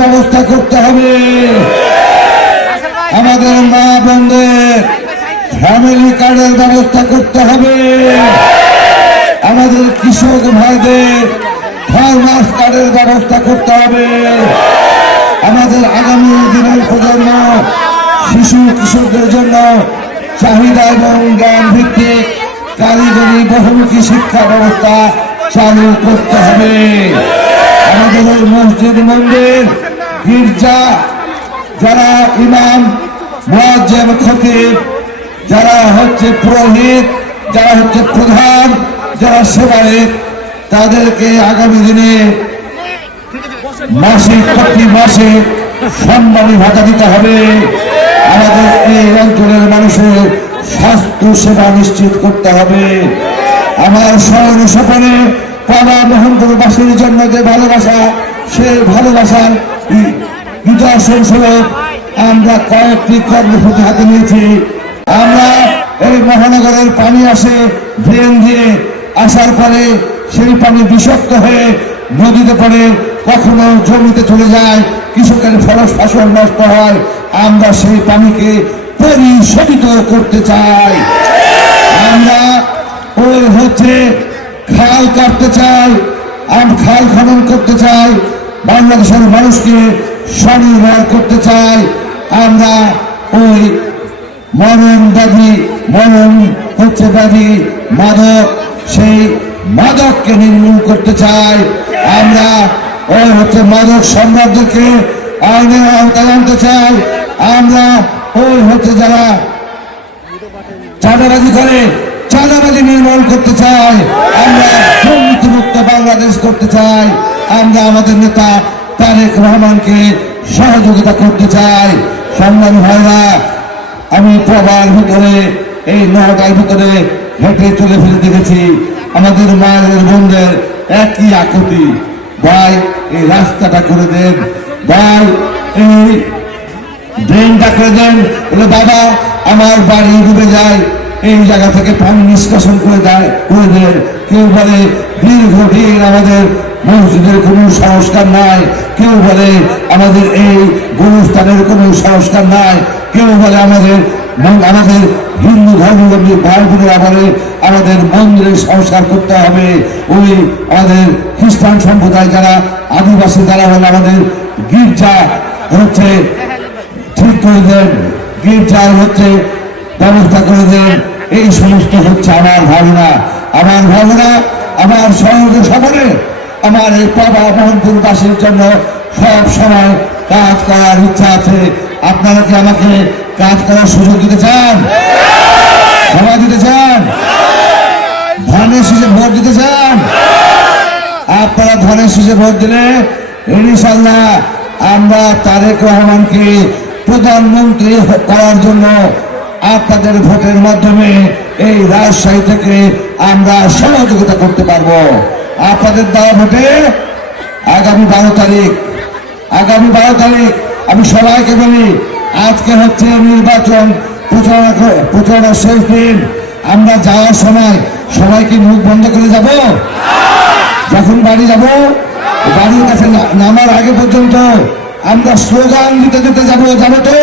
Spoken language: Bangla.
ব্যবস্থা করতে হবে। আমাদের মা বোনদের ফ্যামিলি কার্ডের ব্যবস্থা করতে হবে। আমাদের কৃষক ভাইদের ফার্মার্স কার্ডের ব্যবস্থা করতে হবে। আমাদের আগামী দিনের প্রজন্ম শিশু কিশোরদের জন্য চাহিদা এবং জ্ঞান ভিত্তিক কারিগরি বহুমুখী শিক্ষা ব্যবস্থা চালু করতে হবে। আমাদের ওই মসজিদ মন্দির গির্জা যারা ইমাম মুয়াজ্জিন খতিব যারা হচ্ছে পুরোহিত যারা হচ্ছে প্রধান যারা সেবায়েত তাদেরকে আগামী দিনে মাসিক প্রতি মাসে সম্মানী ভাতা দিতে হবে। আমাদের এই অঞ্চলের মানুষের স্বাস্থ্য সেবা নিশ্চিত করতে হবে। আমার স্বয়ং স্বপনে পাড়া মোহনপুরবাসীর জন্য যে ভালোবাসা সেই ভালোবাসার নিদর্শন স্বরূপ আমরা কয়েকটি কর্মসূচি হাতে নিয়েছি। আমরা এই মহানগরের পানি আসে ড্রেন দিয়ে আসার পরে সেই পানি বিষাক্ত হয়ে নদীতে পড়ে কখনো জমিতে চলে যায়, কৃষকের ফসল নষ্ট হয়। আমরা সেই পানিকে পরিশোধিত করতে চাই। আমরা ওই হচ্ছে খাল কাটতে চাই, খাল খনন করতে চাই, বাংলাদেশের মানুষকে স্বনির্ভর করতে চাই। আমরা ওই মনন হচ্ছে ব্যাধি মাদক, সেই মাদককে নির্মূল করতে চাই। আমরা ওই হচ্ছে মাদক সম্রাটদেরকে আইনের আওতায় আনতে চাই। আমরা ওই হচ্ছে যারা চাঁদাবাজি করে চাঁদাবাজি নির্মূল করতে চাই। আমরা দুর্নীতিমুক্ত বাংলাদেশ করতে চাই। আমরা আমাদের নেতা তারেক রহমানকে সহযোগিতা করতে চাই। সম্মানী ভাইরা, আমি প্রবাল ভিতরে এই নটার ভিতরে হেঁটে চলে ফিরে দেখেছি আমাদের মায়ের বোনদের একই আকুতি, ভাই এই রাস্তাটা করে দেন, ভাই এই ড্রেনটা করে দেন। বলে বাবা আমার বাড়ি ডুবে যায়, এই জায়গা থেকে পানি নিষ্কাশন করে দেন। কেউ বলে দীর্ঘদিন আমাদের মসজিদের কোনো সংস্কার নাই, কেউ বলে আমাদের এই গুরুস্থানের কোনো সংস্কার নাই, কেউ বলে আমাদের হিন্দু ধর্মাবলম্বী ভাই বোনেরা বলে আমাদের মন্দিরের সংস্কার করতে হবে। ওই আমাদের খ্রিস্টান সম্প্রদায় যারা আদিবাসী যারা বলে আমাদের গির্জা হচ্ছে ঠিক করে দেন, গির্জার হচ্ছে ব্যবস্থা করে দেন। এই সমস্ত হচ্ছে আমার ভাবনা। আমার সহজ সফরে আমার এই পাবা মোহনপুরবাসীর জন্য সব সময় কাজ করার ইচ্ছা আছে। আপনারা কি আমাকে কাজ করার সুযোগ দিতে চান? সবাই দিতে চান? ধানের শীষে ভোট দিতে চান? আপনারা ধানের শীষে ভোট দিলে ইনশাআল্লাহ আমরা তারেক রহমানকে প্রধানমন্ত্রী করার জন্য আপনাদের ভোটের মাধ্যমে এই রাজশাহী থেকে আমরা সহযোগিতা করতে পারবো। আপনাদের দেওয়া ভোটে আগামী 12 তারিখ আমি সবাইকে বলি, আজকে হচ্ছে নির্বাচন প্রচারণার শেষ দিন। আমরা যাওয়ার সময় সবাইকে মুখ বন্ধ করে যাব? যখন বাড়ি যাব, বাড়ির কাছে নামার আগে পর্যন্ত আমরা স্লোগান দিতে যাবো তো?